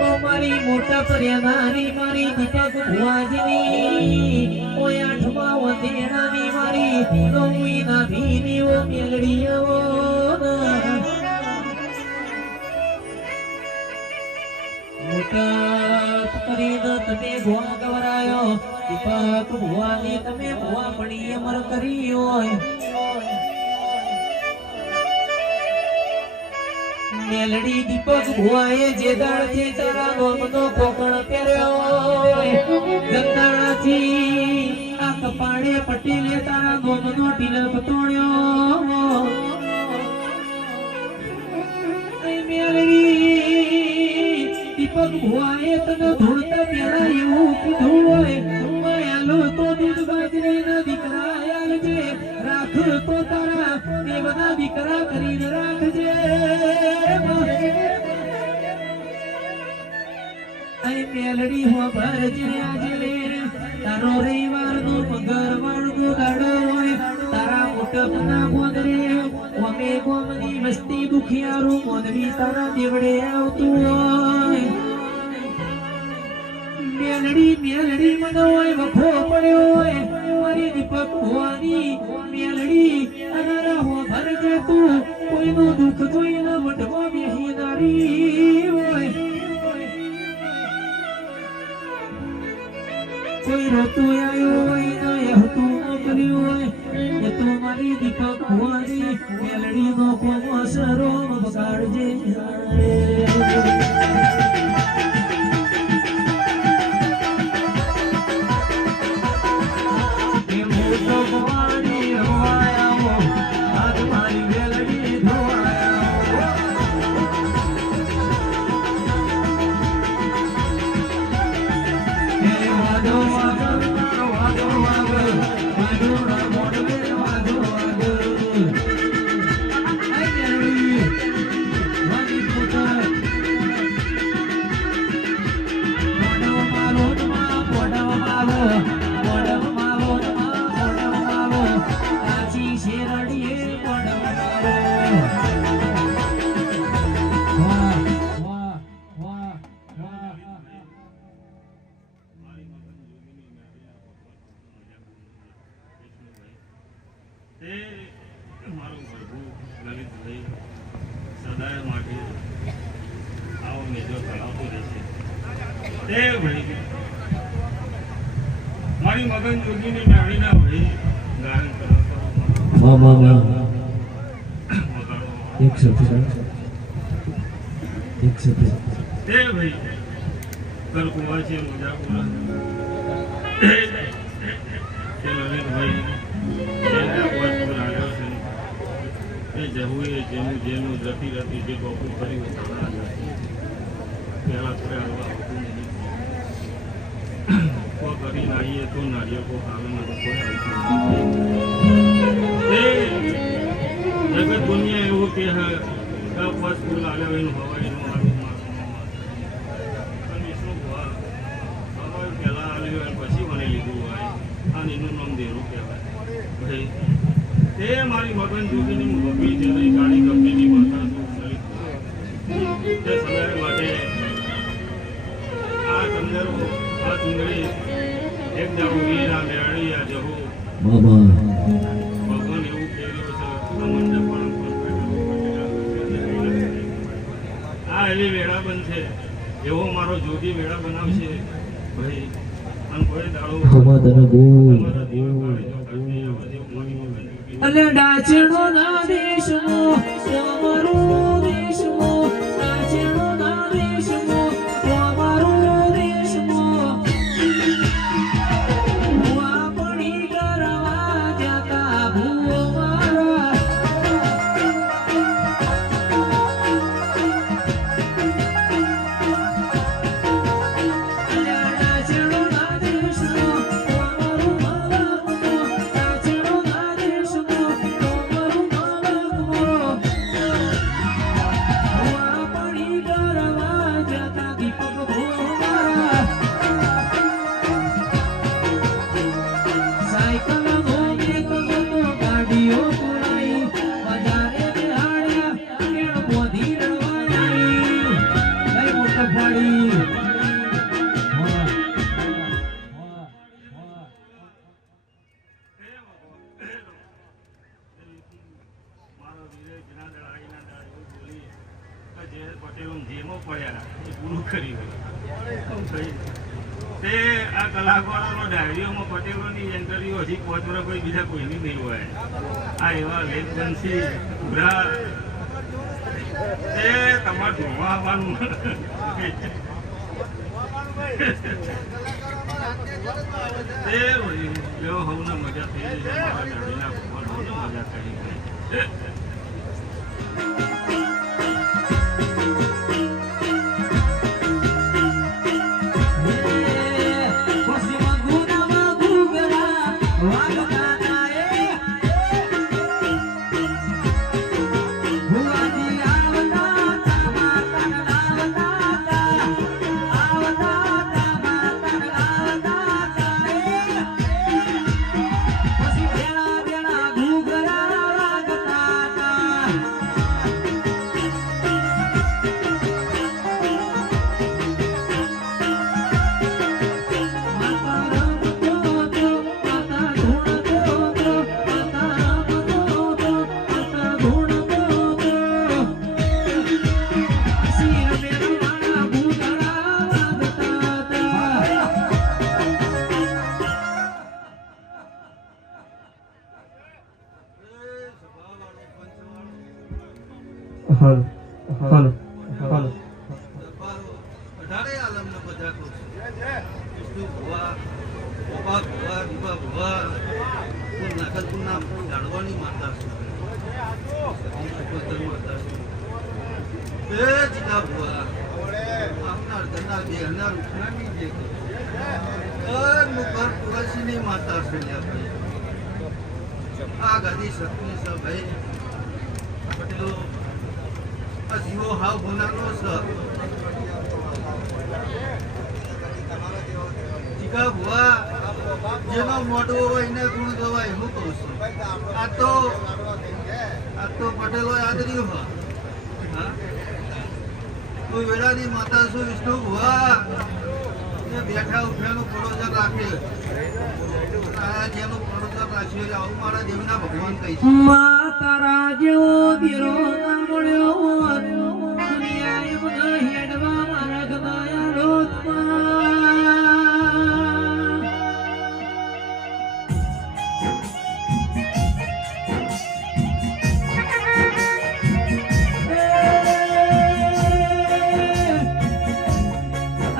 મારી મોટા પર્યાનાની મારી દીપક ભુવાજીની ઓય આઠમા વંદેણાની મારી નવમી ના ભીની ઓ મેલડીઓ મોટા કરીને તમે ભુવા ગવરાયો દીપક ભુવાની તમે ભુવા પડી અમર કરી હોય મેલડી દીપક ભુવાએ જે દાળથી તારા ગોમનો કોકણ પહેર્યો ગંગાણાથી આ કપાળે પટેલે તારા ગોમનો તિલક તોડ્યો મેલડી દીપક ભુવાએ તને ધૂળતા પહેલા એવું કીધું હોય માયાલો તો દૂધ બાજરીના દીકરા આલજે રાખ તો તારા દેવના દીકરા કરીને રાખજે મેલડી હો ભરજે આજે તારો રવિવારનો મંગળવારનો દાડો હોય તારા મોટપના ગોદરે અમે ગોમની વસ્તી દુખિયારું મોનવી તારા દેવડે આવતું હોય મેલડી મેલડી મને હોય વખો પડ્યો હોય મારી દીપક ભુવાની મેલડી અનારા હો ભરજે તું કોઈનું દુઃખ જોઈને વટવા બેહી નારી હોય કોઈ રોતું આવ્યું હોય ને યહતું મોકલ્યું હોય એ તો મારી દીપક ભુવાની મેલડી નો કોમો સરો બગાડજે મારી મગન જોગીની મેળીના ભાઈ ગાયન કરો મામા એક સપે તે ભાઈ કર કુવા છે મજા કુવા તે લલિત ભાઈ જે કોઈ પર આવ્યો છે એ જહુએ જેનું જતી રતી જે ગોકુળ કર્યું પહેલા કોઈ આવવા આવતું નહીં કોઈ કરી નાહીએ તો નારીઓ કોઈ કાલમાં કોઈ આવતું જગત દુનિયા એવું કે પાંચ ફૂલ આવ્યા એનું હવાઈનું મારું પણ વિષ્ણુ હવાઈ પહેલાં આવ્યું પછી મને લીધું હોય અને એનું નામ દેરું કહેવાય ભાઈ તે મારી મગન જોગીની ભગવી છે ગાડી કંપનીની માતા તે સમય માટે આ ચંદરો આ ચુંદડી એક જાવું વીર આ મેળી આ જવું ભગવાન એવું કહેલું છે આ મંડપ આ એવી વેળા બનશે એવો મારો જોગી વેળા બનાવશે ભાઈ અને કોઈ દાડો અલે ડાચણો ના દેશમો અમારો દેશમો ડાચણો ના દેશમો અમારો દેશમો ભુવા પડી કરવા જતા ભૂવો મારા ડાચણો ના દેશમો અમારો ડાચણો ના દેશમો Bye. પડ્યા એ પૂરું કરી દઉં તે આ કલાકારોનો ડાયરીઓમાં પટેલોની ઇન્ટરવ્યુ હજી 5 વર્ષ કોઈ બીજા કોઈની નહીં હોય આ એવા લેખવંશી પૂરા એ તમારે જોવા આવવાનું એ એવો હવને મજા થઈ જશે મારા ડાયરીના ભગવાન મજા કરી ગઈ હાલો હાલો હાલો અઢારે આલમને બધા કહું છું. વિષ્ણુ ભુવા, ગોપા ભુવા, દીપા ભુવા, કોઈ નાગલપુરના જાણવાની માતા છું. સુપોતર માતા છું. બે જીગા ભુવા, આપનાર જનાર બેહનાર ઉઠનારની જે કહું. મુખર તુલસીની માતા છે લ્યા ભાઈ. આ ગાદી સતની છે ભાઈ. પટેલો આ જીવો હાવ ભોનાનો છે. જીગા ભુવા જેનો મોઢો હોય એને ગુણ ગવાય હું કહું છું. આ તો પટેલો યાદ રહ્યું હા કોઈ વેળાની માતા છું વિષ્ણુ ભુવા એ બેઠા ઉઠ્યાનું પડોજન રાખેલ આ જેનું પડોજન રાખ્યું આવું મારા દેવના ભગવાન કહી છે. તારા જેવો દીરો ના મળ્યો દુનિયાએ મને હેડવા મારા ગમાયા રોજમાં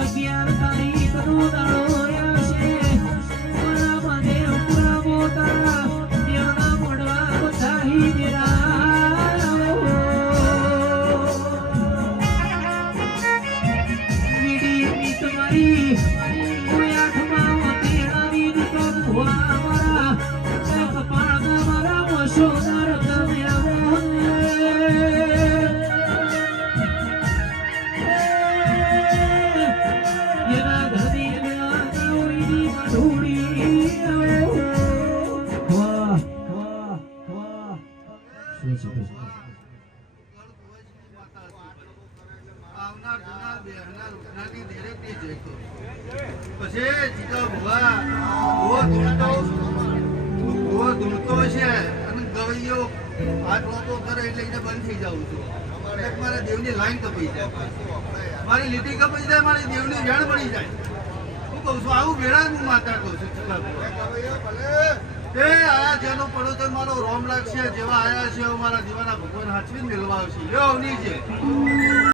અગિયાર તારીખનો દાડો આવશે મારા મહાદેવ પૂરા મોટા દેવના મોઢવા બધાઈ આવનાર જનાર બેહનાર ઉઠનારની દરેકની જય કહું. પછી જીગા ભુવા ભુવો ધૂળતો છે અને ગવૈયો હાથ વાતો કરે એટલે એને બંધ થઈ જાઉં છું. એટલે મારા દેવની લાઈન કપાઈ જાય, મારી લીટી કપાઈ જાય, મારી દેવની વેણ પડી જાય. હું કહું છું આવું વેળા હું માતા કહું છું જીગા ભુવા. એ આયા જેનો પડો તો મારો રોમ લાગશે જેવા આયા છે એવા મારા દીવાના ભગવાન હાચવીને મેળવા આવશે. લ્યો અવની છે